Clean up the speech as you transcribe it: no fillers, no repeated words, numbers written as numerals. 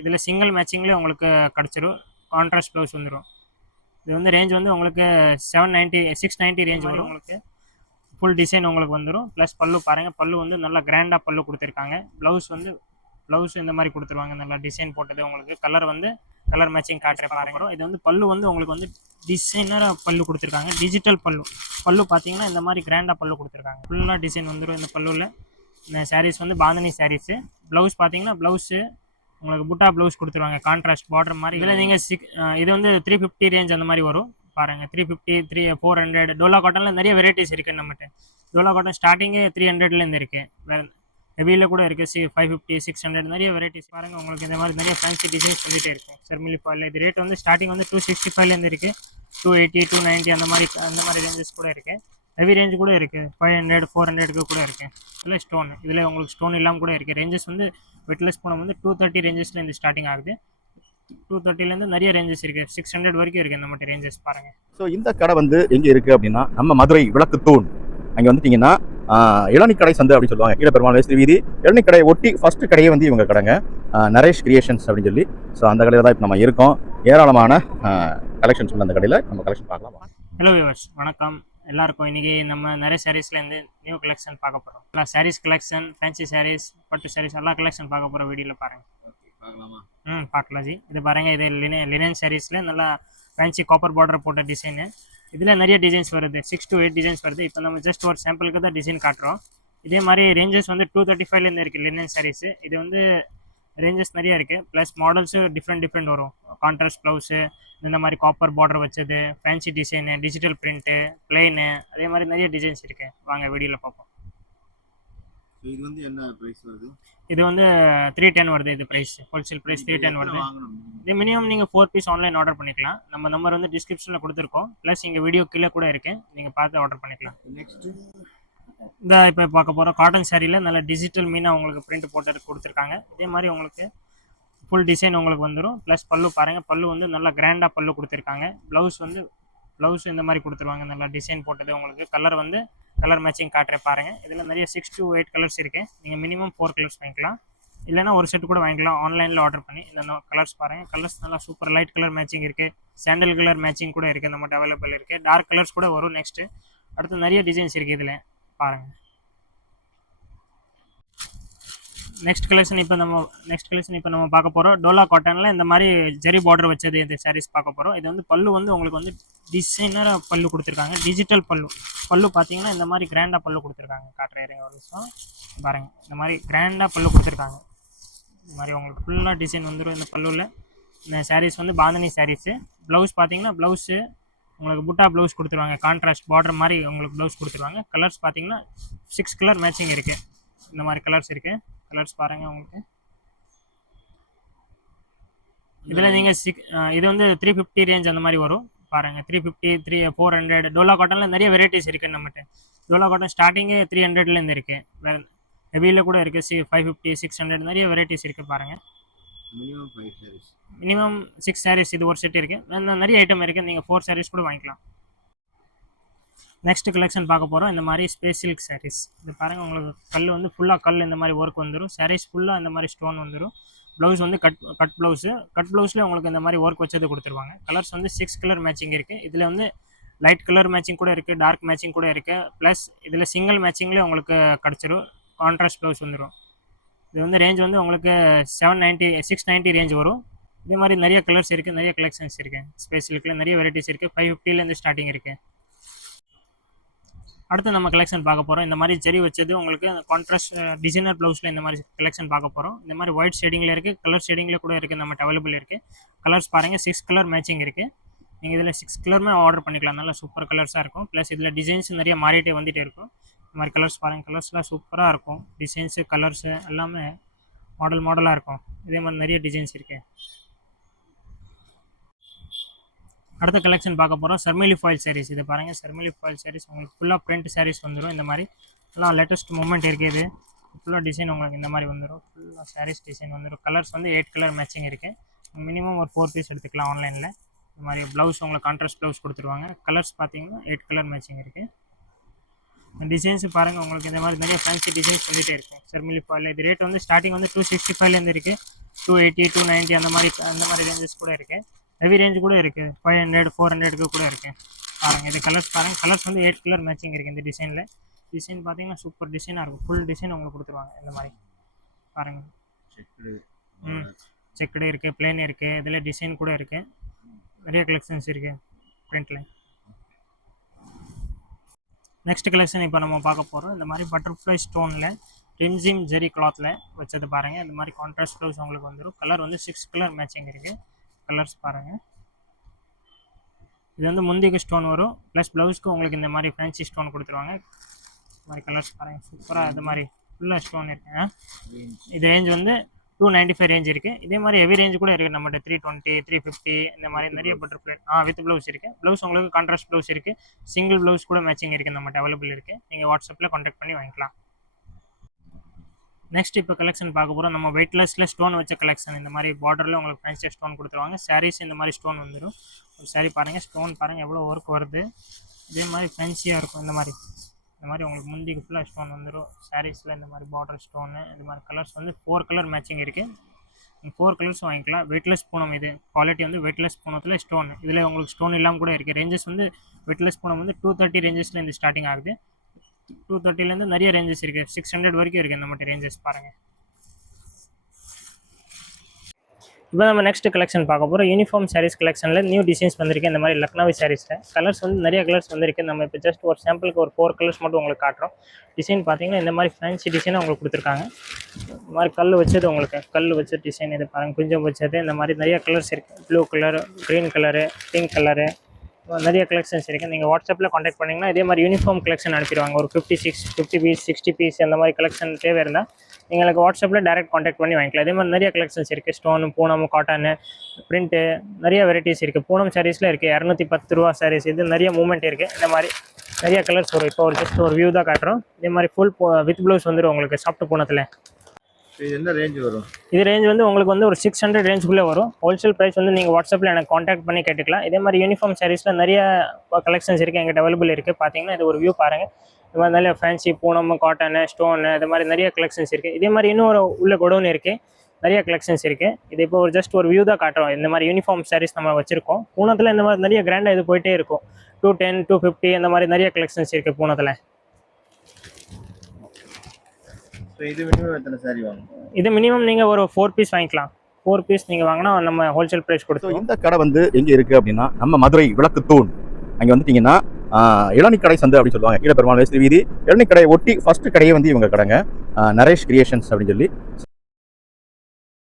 இதில் சிங்கிள் மேட்சிங்லேயே உங்களுக்கு கிடச்சிரும். கான்ட்ராஸ்ட் ப்ளவுஸ் வந்துடும். இது வந்து ரேஞ்ச் வந்து உங்களுக்கு 790 690 ரேஞ்ச் வரும். உங்களுக்கு ஃபுல் டிசைன் உங்களுக்கு வந்துடும். ப்ளஸ் பல்லு பாருங்கள், பல்லு வந்து நல்லா கிராண்டாக பல்லு கொடுத்துருக்காங்க. ப்ளவுஸ் இந்த மாதிரி கொடுத்துருவாங்க, நல்லா டிசைன் போட்டது. உங்களுக்கு கலர் மேட்சிங் காட்டுற பாருங்க. இது வந்து பல்லு வந்து உங்களுக்கு வந்து டிசைனராக பல்லு கொடுத்துருக்காங்க. டிஜிட்டல் பல்லு பார்த்தீங்கன்னா இந்த மாதிரி கிராண்டாக பல்லு கொடுத்துருக்காங்க. ஃபுல்லாக டிசைன் வந்துடும் இந்த பல்லுவில். இந்த சாரீஸ் வந்து பாந்தினி சாரீஸு. ப்ளவுஸ் பார்த்தீங்கன்னா ப்ளவுஸு உங்களுக்கு புட்டா ப்ளவுஸ் கொடுத்துருவாங்க, கான்ட்ராஸ்ட் பார்டர் மாதிரி. இதில் நீங்கள் இது வந்து 350 ரேஞ்ச் அந்த மாதிரி வரும் பாருங்கள். 350 400 டோலா காட்டனில் நிறைய வெரைட்டிஸ் இருக்குது நம்மகிட்ட. டோலா காட்டன் ஸ்டார்டிங்கே 300லேருந்து இருக்குது. வேறு ஹெவியில் கூட இருக்குது, 550 600 நிறைய வெரைட்டிஸ் பாருங்கள். உங்களுக்கு இந்த மாதிரி நிறைய ஃபேன்சி டிசைன்ஸ் வந்துகிட்டே இருக்கும். செர்மிலி ஃபாயில் இது ரேட் வந்து ஸ்டார்டிங் வந்து 265லேருந்து இருக்குது, 280 290 அந்த மாதிரி ரேஞ்சஸ் கூட இருக்குது. ஹெவி ரேஞ்ச் கூட இருக்குது, 500 400க்கு கூட இருக்குது. இதில் உங்களுக்கு ஸ்டோன் இல்லாமல் கூட இருக்குது. ரேஞ்சஸ் வந்து வெட்லெஸ் பூனம் வந்து 230 ரேஞ்சஸ்லேருந்து ஸ்டார்டிங் ஆகுது. 230லேருந்து நிறைய ரேஞ்சஸ் இருக்குது, 600 வரைக்கும் இருக்குது இந்த மாதிரி ரேஞ்சஸ் பாருங்கள். ஸோ இந்த கடை வந்து எங்கே இருக்குது அப்படின்னா நம்ம மதுரை விளக்குத்தூண். அங்கே வந்துட்டிங்கன்னா இளநிக்கடை சந்து அப்படின்னு சொல்லுவாங்க. கீழப்பெருமாள் மேஸ்திரி வீதி இளநிக்கடையை ஒட்டி ஃபஸ்ட்டு கடையே வந்து இவங்க கடைங்க, நரேஷ் கிரியேஷன்ஸ் அப்படின்னு சொல்லி. ஸோ அந்த கடையில் தான் இப்போ நம்ம இருக்கோம். ஏராளமான கலெக்ஷன்ஸ் உள்ள அந்த கடையில் நம்ம கலெக்ஷன் பார்க்கலாம். ஹலோ வியூவர்ஸ், வணக்கம் எல்லாருக்கும். இன்றைக்கி நம்ம நிறைய சாரீஸ்லேருந்து நியூ கலெக்ஷன் பார்க்க போகிறோம். எல்லா சாரீஸ் கலெக்ஷன், ஃபேன்சி சாரீஸ், பட்டு சாரீஸ் எல்லா கலெக்ஷன் பார்க்க போகிறோம் வீடியோவில் பாருங்கள். பார்க்கலாம் ஜி. இது பாருங்கள், இது லினன் சாரீஸில் நல்லா ஃபேன்சி காப்பர் பார்டர் போட்ட டிசைனு. இதில் நிறைய டிசைன்ஸ் வருது, 6 to 8 டிசைன்ஸ் வருது. இப்போ நம்ம ஜஸ்ட் ஒரு சாம்பிளுக்கு தான் டிசைன் காட்டுறோம். இதே மாதிரி ரேஞ்சஸ் வந்து 235லேருந்து இருக்குது லினன் சாரீஸு. இது வந்து ரேஞ்சஸ் நிறைய இருக்குது. ப்ளஸ் மாடல்ஸு டிஃப்ரெண்ட் வரும். கான்ட்ராஸ்ட் ப்ளவுஸு, இந்த மாதிரி காப்பர் பார்டர் வச்சது, fancy design, digital print, plain, அதே மாதிரி நிறைய டிசைன்ஸ் இருக்குது. வாங்க வீடியோவில் பார்ப்போம். இது வந்து என்ன பிரைஸ் வருது? இது வந்து 310 வருது. இது ப்ரைஸ் ஹோல்சேல் ப்ரைஸ் 310 வருது. இது மினிமம் நீங்கள் 4 பீஸ் ஆன்லைன் ஆர்டர் பண்ணிக்கலாம். நம்ம நம்பர் வந்து டிஸ்கிரிப்ஷனில் கொடுத்துருக்கோம். ப்ளஸ் இங்கே வீடியோ கீழே கூட இருக்குது, நீங்கள் பார்த்து ஆர்டர் பண்ணிக்கலாம். நெக்ஸ்ட்டு இந்த இப்போ பார்க்க போகிறோம் காட்டன் சாரியில் நல்ல டிஜிட்டல் மீனாக உங்களுக்கு பிரிண்ட் போட்டு கொடுத்துருக்காங்க. இதே மாதிரி உங்களுக்கு ஃபுல் டிசைன் உங்களுக்கு வந்துடும். ப்ளஸ் பல்லு பாருங்கள், பல்லு வந்து நல்லா கிராண்டாக பல்லு கொடுத்துருக்காங்க. ப்ளவுஸ் இந்த மாதிரி கொடுத்துருவாங்க, நல்லா டிசைன் போட்டது. உங்களுக்கு கலர் மேட்சிங் காட்டுற பாருங்கள். இதில் நிறைய 6 to 8 கலர்ஸ் இருக்குது. நீங்கள் மினிமம் 4 கலர்ஸ் வாங்கிக்கலாம், இல்லைனா ஒரு செட் கூட வாங்கிக்கலாம் ஆன்லைனில் ஆர்டர் பண்ணி. இந்த கலர்ஸ் பாருங்கள், கலர்ஸ் நல்லா சூப்பர் லைட் கலர் மேட்சிங் இருக்குது. சாண்டல் கலர் மேட்சிங் கூட இருக்குது, நம்மகிட்ட அவைலபிள் இருக்குது. டார்க் கலர்ஸ் கூட வரும். அடுத்து நிறைய டிசைன்ஸ் இருக்குது இதில் பாருங்கள். நெக்ஸ்ட் கலெக்ஷன் இப்போ நம்ம பார்க்க போகிறோம். டோலா காட்டனில் இந்த மாதிரி ஜெரி பார்டர் வச்சது இந்த சாரீஸ் பார்க்க போகிறோம். இது வந்து பல்லு வந்து உங்களுக்கு வந்து டிசைனராக பல்லு கொடுத்துருக்காங்க. டிஜிட்டல் பல்லு பார்த்தீங்கன்னா இந்த மாதிரி கிராண்டாக பல்லு கொடுத்துருக்காங்க. காட்டுறேன் ஒரு நிமிஷம் பாருங்கள். இந்த மாதிரி கிராண்டாக பல்லு கொடுத்துருக்காங்க. இந்த மாதிரி உங்களுக்கு ஃபுல்லாக டிசைன் வந்துடும் இந்த பல்லுவில். இந்த சாரீஸ் வந்து பாந்தினி சாரீஸு. ப்ளவுஸ் பார்த்தீங்கன்னா ப்ளவுஸு உங்களுக்கு புட்டா ப்ளவுஸ் கொடுத்துருவாங்க, கான்ட்ராஸ்ட் பார்டர் மாதிரி உங்களுக்கு ப்ளவுஸ் கொடுத்துருவாங்க. கலர்ஸ் பார்த்தீங்கன்னா 6 கலர் மேட்சிங் இருக்குது. இந்த மாதிரி கலர்ஸ் இருக்குது. கலர்ஸ் பாருங்கள் உங்களுக்கு. இதில் நீங்கள் இது வந்து 350 ரேஞ்ச் அந்த மாதிரி வரும் பாருங்கள். 350 400 டோலா காட்டனில் நிறைய வெரைட்டிஸ் இருக்குது நம்மகிட்ட. டோலா காட்டன் ஸ்டார்டிங்கே 300லேருந்து இருக்குது. வேறு ஹெவியில் கூட இருக்குது, 550 600 நிறைய வெரைட்டிஸ் இருக்குது பாருங்கள். மினிமம் 6 சாரீஸ் இது ஒரு செட் இருக்குது. நிறைய ஐட்டம் இருக்குது, நீங்கள் 4 சாரீஸ் கூட வாங்கிக்கலாம். நெக்ஸ்ட் கலெக்ஷன் பார்க்க போகிறோம். இந்த மாதிரி ஸ்பேஸ் சில்க் சாரீஸ். இது பாருங்கள், உங்களுக்கு கல் வந்து ஃபுல்லாக இந்த மாதிரி ஒர்க் வந்துடும். சாரீஸ் ஃபுல்லாக இந்த மாதிரி ஸ்டோன் வந்துடும். ப்ளவுஸ் வந்து கட் ப்ளவுஸில் உங்களுக்கு இந்த மாதிரி ஒர்க் வச்சது கொடுத்துருவாங்க. கலர்ஸ் வந்து 6 கலர் மேட்சிங் இருக்குது. இதில் வந்து லைட் கலர் மேட்சிங் கூட இருக்குது, டார்க் மேட்சிங் கூட இருக்குது. ப்ளஸ் இதில் சிங்கிள் மேட்சிங்லேயே உங்களுக்கு கிடச்சிரும். கான்ட்ராஸ்ட் ப்ளவுஸ் வந்துடும். இது வந்து ரேஞ்ச் வந்து உங்களுக்கு 790 690 ரேஞ்ச் வரும். இதே மாதிரி நிறைய கலர்ஸ் இருக்குது, நிறைய கலெக்ஷன்ஸ் இருக்குது. ஸ்பேஸ் சில்கில் நிறைய வெரைட்டிஸ் இருக்குது. 550லேருந்து ஸ்டார்டிங் இருக்குது. அடுத்து நம்ம கலெக்ஷன் பார்க்க போகிறோம். இந்த மாதிரி ஜெரி வச்சது உங்களுக்கு கான்ட்ராஸ்ட் டிசைனர் ப்ளவுஸில் இந்த மாதிரி கலெக்ஷன் பார்க்க போகிறோம். இந்த மாதிரி ஒயிட் ஷேடிங்கில் இருக்குது, கலர் ஷேடிங்கில் கூட இருக்குது, நம்மகிட்ட அவைலபிள் இருக்குது. கலர்ஸ் பாருங்கள், 6 கலர் மேட்சிங் இருக்குது. நீங்கள் இதில் 6 கலருமே ஆர்டர் பண்ணிக்கலாம். நல்லா சூப்பர் கலர்ஸாக இருக்கும். ப்ளஸ் இதில் டிசைன்ஸ் நிறைய மாறிட்டே வந்துகிட்டே இருக்கும். இந்த மாதிரி கலர்ஸ் பாருங்கள், கலர்ஸ்லாம் சூப்பராக இருக்கும். டிசைன்ஸு கலர்ஸு எல்லாமே மாடலாக இருக்கும். இதே மாதிரி நிறைய டிசைன்ஸ் இருக்குது. அடுத்த கலெக்ஷன் பார்க்க போகிறோம். செர்மிலி ஃபாயில் சாரீஸ். இது பாருங்கள், செர்மிலி ஃபாயில் சாரீஸ் உங்களுக்கு ஃபுல்லாக பிரிண்ட் சாரீஸ் வந்துடும். இந்த மாதிரி எல்லாம் லேட்டஸ்ட் மூமெண்ட் இருக்குது. ஃபுல்லாக டிசைன் உங்களுக்கு இந்த மாதிரி வந்துடும். ஃபுல்லாக சாரீஸ் டிசைன் வந்துடும். கலர்ஸ் வந்து 8 கலர் மேட்சிங் இருக்குது. மினிமம் ஒரு 4 பீஸ் எடுத்துக்கலாம் ஆன்லைனில். இந்த மாதிரி ப்ளவுஸ் உங்களுக்கு கான்ட்ராஸ்ட் ப்ளவுஸ் கொடுத்துருவாங்க. கலர்ஸ் பார்த்தீங்கன்னா 8 கலர் மேட்சிங் இருக்குது. டிசைன்ஸ் பாருங்கள், உங்களுக்கு இந்த மாதிரி நிறைய ஃபேன்சி டிசைன்ஸ் வந்துகிட்டே இருக்கும். செர்மிலி ஃபாயில் இது ரேட் வந்து ஸ்டார்டிங் வந்து 265லேருந்து இருக்குது, 280 290 அந்த மாதிரி ரேஞ்சஸ் கூட இருக்குது. ஹெவி ரேஞ்ச் கூட இருக்குது, 500 400 கூட இருக்குது. பாருங்கள் இது கலர்ஸ் பாருங்கள். கலர்ஸ் வந்து 8 கலர் மேட்சிங் இருக்குது இந்த டிசைனில். டிசைன் பார்த்தீங்கன்னா சூப்பர் டிசைனாக இருக்கும். ஃபுல் டிசைன் உங்களுக்கு கொடுத்துருவாங்க இந்த மாதிரி பாருங்கள். செக்குடு இருக்குது, பிளேன் இருக்குது, இதில் டிசைன் கூட இருக்குது. நிறைய கலெக்ஷன்ஸ் இருக்குது பிரிண்டில். நெக்ஸ்ட் கலெக்ஷன் இப்போ நம்ம பார்க்க போகிறோம். இந்த மாதிரி பட்டர்ஃப்ளை ஸ்டோனில் ரிம்ஜிம் ஜெரி கிளாத்தில் வச்சது பாருங்கள். இந்த மாதிரி கான்ட்ராஸ்ட் ப்ளவுஸ் உங்களுக்கு வந்துடும். கலர் வந்து 6 கலர் மேட்சிங் இருக்குது. கலர்ஸ் பாருங்கள். இது வந்து முந்திக்கு ஸ்டோன் வரும், ப்ளஸ் ப்ளவுஸ்க்கு உங்களுக்கு இந்த மாதிரி ஃபேன்சி ஸ்டோன் கொடுத்துருவாங்க. இந்த மாதிரி கலர்ஸ் பாருங்கள் சூப்பராக. இது மாதிரி ஃபுல்லாக ஸ்டோன் இருக்குங்க. இது ரேஞ்ச் வந்து 295 ரேஞ்ச் இருக்குது. இதே மாதிரி ஹெவி ரேஞ்ச் கூட இருக்குது நம்மகிட்ட. 320 350 இந்த மாதிரி நிறைய பட்டர்ஃப்ளை வித் ப்ளவுஸ் இருக்குது. ப்ளவுஸ் உங்களுக்கு கான்ட்ராஸ்ட் ப்ளவுஸ் இருக்குது. சிங்கிள் ப்ளவுஸ் கூட மேட்சிங் இருக்குது நம்மகிட்ட அவைலபிள் இருக்குது. நீங்கள் வாட்ஸ்அப்பில் கான்டாக்ட் பண்ணி வாங்கிக்கலாம். நெக்ஸ்ட் இப்போ கலெக்ஷன் பார்க்க போகிறோம். நம்ம வெயிட்லெஸில் ஸ்டோன் வச்ச கலெக்ஷன். இந்த மாதிரி பார்டரில் உங்களுக்கு ஃபேன்சி ஸ்டோன் கொடுத்துருவாங்க. சாரீஸ் இந்த மாதிரி ஸ்டோன் வந்துடும். ஒரு சாரீ பாருங்கள், ஸ்டோன் பாருங்கள் எவ்வளோ ஒர்க் வருது. இதே மாதிரி ஃபேன்சியாக இருக்கும். இந்த மாதிரி உங்களுக்கு முந்திக்கு ஃபுல்லாக ஸ்டோன் வந்துடும். சாரீஸில் இந்த மாதிரி பார்டர் ஸ்டோனு. இந்த மாதிரி கலர்ஸ் வந்து 4 கலர் மேட்சிங் இருக்குது. 4 கலர்ஸும் வாங்கிக்கலாம். வெயிட்லெஸ் பூனம். இது குவாலிட்டி வந்து வெயிட்லெஸ் பூனத்தில் ஸ்டோன். இதில் உங்களுக்கு ஸ்டோன் இல்லாமல் கூட இருக்குது. ரேஞ்சஸ் வந்து வெயிட்லெஸ் பூனம் வந்து 230 ரேஞ்சஸில் இந்த ஸ்டார்டிங் ஆகுது. 230லேருந்து நிறைய ரேஞ்சஸ் இருக்குது. 600 வரைக்கும் இருக்குது இந்த மாதிரி ரேஞ்சஸ் பாருங்கள். இப்போ நம்ம நெக்ஸ்ட் கலெக்ஷன் பார்க்க போகிறோம். யூனிஃபார்ம் சாரீஸ் கலெக்ஷனில் நியூ டிசைன்ஸ் வந்திருக்கு. இந்த மாதிரி லக்னவி சாரீஸில் கலர்ஸ் வந்து நிறைய கலர்ஸ் வந்திருக்கு. நம்ம இப்போ ஜஸ்ட் ஒரு சாம்பிளுக்கு ஒரு 4 கலர்ஸ் மட்டும் உங்களுக்கு காட்டுறோம். டிசைன் பார்த்தீங்கன்னா இந்த மாதிரி ஃபேன்சி டிசைனாக உங்களுக்கு கொடுத்துருக்காங்க. இந்த மாதிரி கல் வச்சது உங்களுக்கு கல் வச்ச டிசைன். இது பாருங்கள் குஞ்சம் வச்சது. இந்த மாதிரி நிறைய கலர்ஸ் இருக்குது. Blue colour, green colour, pink colour, நிறைய கலெக்ஷன்ஸ் இருக்குது. நீங்கள் வாட்ஸ்அப்பில் கான்டாக்ட் பண்ணிங்கன்னா இதே மாதிரி யூனிஃபார்ம் கலெக்ஷன் அனுப்பிடுவாங்க. ஒரு 50 பீஸ் 60 பீஸ் அந்த மாதிரி கலெக்ஷன் தேவை இருந்தால் எங்களுக்கு வாட்ஸ்அப்பில் டேரெக்ட் கான்டாக்ட் பண்ணி வாங்கிக்கலாம். இதே மாதிரி நிறைய கலெக்ஷன்ஸ் இருக்குது. ஸ்டோனு, பூனம், காட்டனு, பிரிண்ட்டு, நிறைய வெரைட்டிஸ் இருக்குது. பூனம் சாரீஸில் இருக்குது 210 ரூபா சாரீஸ். இது நிறைய மூவ்மெண்ட் இருக்குது. இந்த மாதிரி நிறைய கலர்ஸ் வரும். இப்போ ஒரு ஜஸ்ட் ஒரு வியூ தான் காட்டுறோம். இதே மாதிரி ஃபுல் வித் ப்ளவுஸ் வந்துடும் உங்களுக்கு சாஃப்ட் பூனத்தில். இது என்ன ரேஞ்ச் வரும்? இது ரேஞ்ச் வந்து உங்களுக்கு வந்து ஒரு 600 ரேஞ்சுக்குள்ளே வரும். ஹோல்சேல் ப்ரைஸ் வந்து நீங்கள் வாட்ஸ்அப்பில் எனக்கு கான்டாக்ட் பண்ணி கேட்டுக்கலாம். இதே மாதிரி யூனிஃபார்ம் சாரீஸில் நிறைய கலெக்ஷன்ஸ் இருக்குது எங்கிட்ட அவைலபிள் இருக்குது. பார்த்தீங்கன்னா இது ஒரு வியூ பாருங்கள். இது மாதிரி நிறைய ஃபேன்சி பூனம், காட்டனு, ஸ்டோனு, இது மாதிரி நிறைய கலெக்ஷன்ஸ் இருக்குது. இதே மாதிரி இன்னும் ஒரு உள்ள குடோன் இருக்குது. நிறைய கலெக்ஷன்ஸ் இருக்குது. இது இப்போ ஒரு ஜஸ்ட் ஒரு வியூ தான் காட்டுறோம். இந்த மாதிரி யூனிஃபார்ம் சாரீஸ் நம்ம வச்சுருக்கோம். பூனத்தில் இந்த மாதிரி நிறைய கிராண்டாக இது போயிட்டே இருக்கும். 210 250 இந்த மாதிரி நிறைய கலெக்ஷன்ஸ் இருக்குது பூனத்தில். இது மினிமம் எத்தனை சாரி வாங்கணும்? இது மினிமம் நீங்கள் ஒரு 4 பீஸ் வாங்கிக்கலாம். 4 பீஸ் நீங்கள் வாங்கினா நம்ம ஹோல்சேல் ப்ரைஸ் கொடுத்தோம். இந்த கடை வந்து எங்கே இருக்குது அப்படின்னா நம்ம மதுரை விளக்குத்தூண். அங்கே வந்துட்டிங்கன்னா இளநிக்கடை சந்து அப்படின்னு சொல்லுவாங்க. கீழே பெருமாள் வீதி இளநிக்கடை ஒட்டி ஃபர்ஸ்ட் கடையே வந்து இவங்க கடைங்க. நரேஷ் கிரியேஷன்ஸ் அப்படின்னு சொல்லி